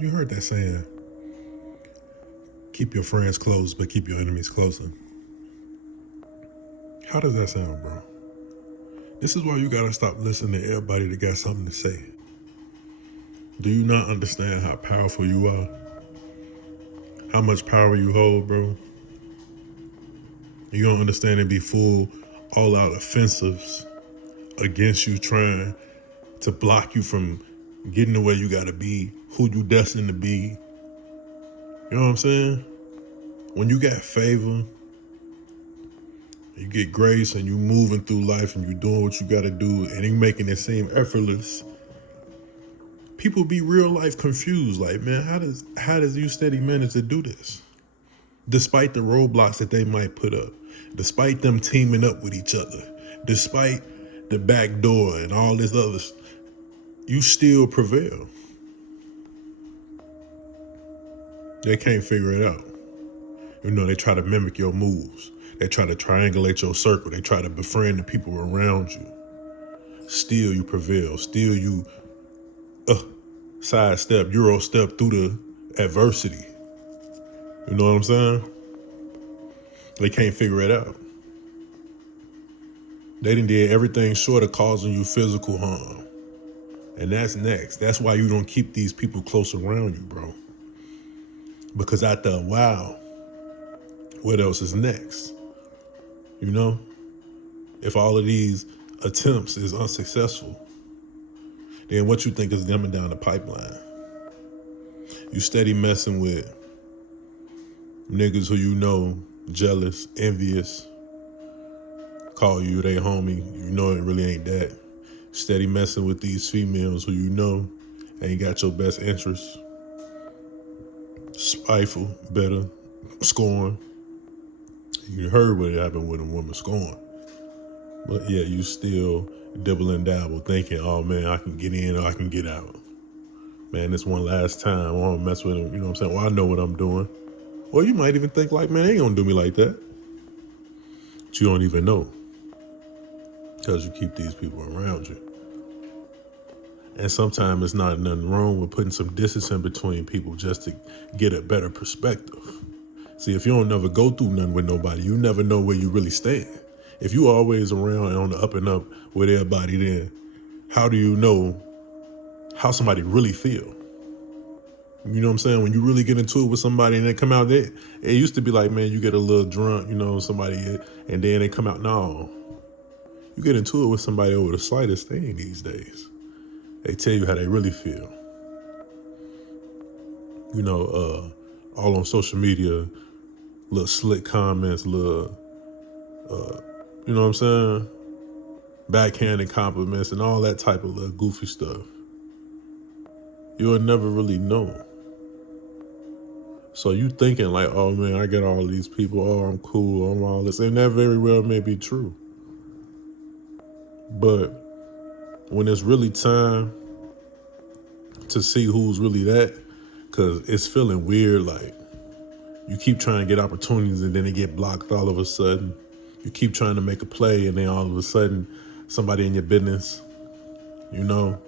You heard that saying, keep your friends close, but keep your enemies closer. How does that sound, bro? This is why you gotta stop listening to everybody that got something to say. Do you not understand how powerful you are? How much power you hold, bro? You don't understand it be full, all out offensives against you, trying to block you from getting the way you gotta be, who you destined to be. You know what I'm saying? When you got favor, you get grace, and you moving through life, and you doing what you gotta do, and you making it seem effortless, people be real life confused. Like, man, how does you steady manage to do this? Despite the roadblocks that they might put up, despite them teaming up with each other, despite the back door and all this other, you still prevail. They can't figure it out. You know, they try to mimic your moves. They try to triangulate your circle. They try to befriend the people around you. Still you prevail. Still you sidestep, Euro step through the adversity. You know what I'm saying? They can't figure it out. They done did everything short of causing you physical harm. And that's next. That's why you don't keep these people close around you, bro. Because after a while, what else is next? You know? If all of these attempts is unsuccessful, then what you think is coming down the pipeline? You steady messing with niggas who you know jealous, envious, call you they homie, you know it really ain't that. Steady messing with these females who you know ain't got your best interests. Spiteful, bitter, scorn. You heard what happened with a woman scorn. But yeah, you still dibble and dabble thinking, oh man, I can get in or I can get out. Man, this one last time, I won't mess with him, you know what I'm saying? Well, I know what I'm doing. Or you might even think like, man, they ain't gonna do me like that. But you don't even know. Because you keep these people around you. And sometimes it's not nothing wrong with putting some distance in between people just to get a better perspective. See, if you don't never go through nothing with nobody, you never know where you really stand. If you always around and on the up and up with everybody, then how do you know how somebody really feel? You know what I'm saying? When you really get into it with somebody and they come out there, it used to be like, man, you get a little drunk, you know, somebody, and then they come out, no. You get into it with somebody over the slightest thing these days. They tell you how they really feel. You know, all on social media, little slick comments, little, you know what I'm saying? Backhanded compliments and all that type of little goofy stuff. You'll never really know. So you thinking like, oh man, I get all these people, oh, I'm cool, I'm all this. And that very well may be true. But when it's really time to see who's really that, because it's feeling weird, like you keep trying to get opportunities and then they get blocked all of a sudden. You keep trying to make a play and then all of a sudden somebody in your business, you know,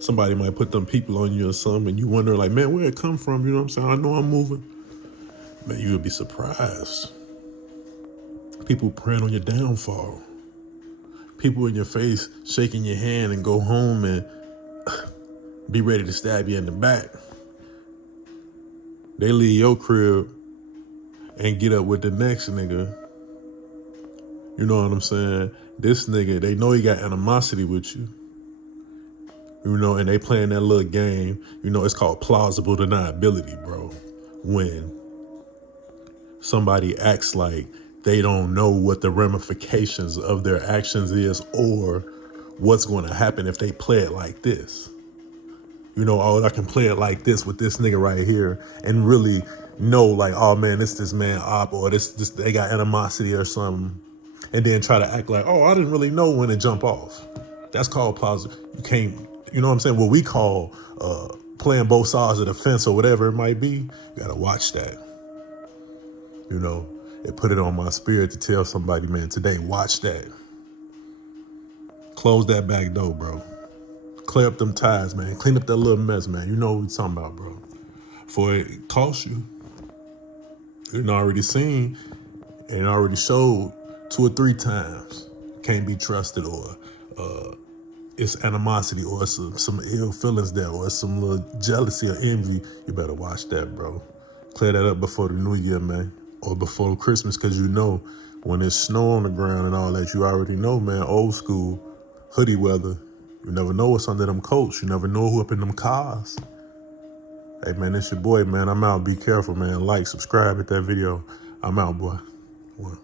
somebody might put them people on you or something and you wonder like, man, where it come from? You know what I'm saying? I know I'm moving. Man, you would be surprised. People praying on your downfall. People in your face shaking your hand and go home and be ready to stab you in the back. They leave your crib and get up with the next nigga. You know what I'm saying? This nigga, they know he got animosity with you. You know, and they playing that little game. You know, it's called plausible deniability, bro. When somebody acts like they don't know what the ramifications of their actions is or what's going to happen if they play it like this. You know, oh, I can play it like this with this nigga right here and really know like, oh man, this man op or this they got animosity or something. And then try to act like, oh, I didn't really know when to jump off. That's called plausible. You can't, you know what I'm saying? What we call playing both sides of the fence or whatever it might be. You gotta watch that. You know, it put it on my spirit to tell somebody, man, today, watch that. Close that back door, bro. Clear up them ties, man. Clean up that little mess, man. You know what we talking about, bro. For it costs you. You already seen and already showed 2 or 3 times. Can't be trusted, or it's animosity, or some ill feelings there, or some little jealousy or envy. You better watch that, bro. Clear that up before the new year, man, or before Christmas, because you know when there's snow on the ground and all that, you already know, man, old school, hoodie weather. You never know what's under them coats. You never know who up in them cars. Hey, man, it's your boy, man. I'm out. Be careful, man. Like, subscribe, hit that video. I'm out, boy. Well.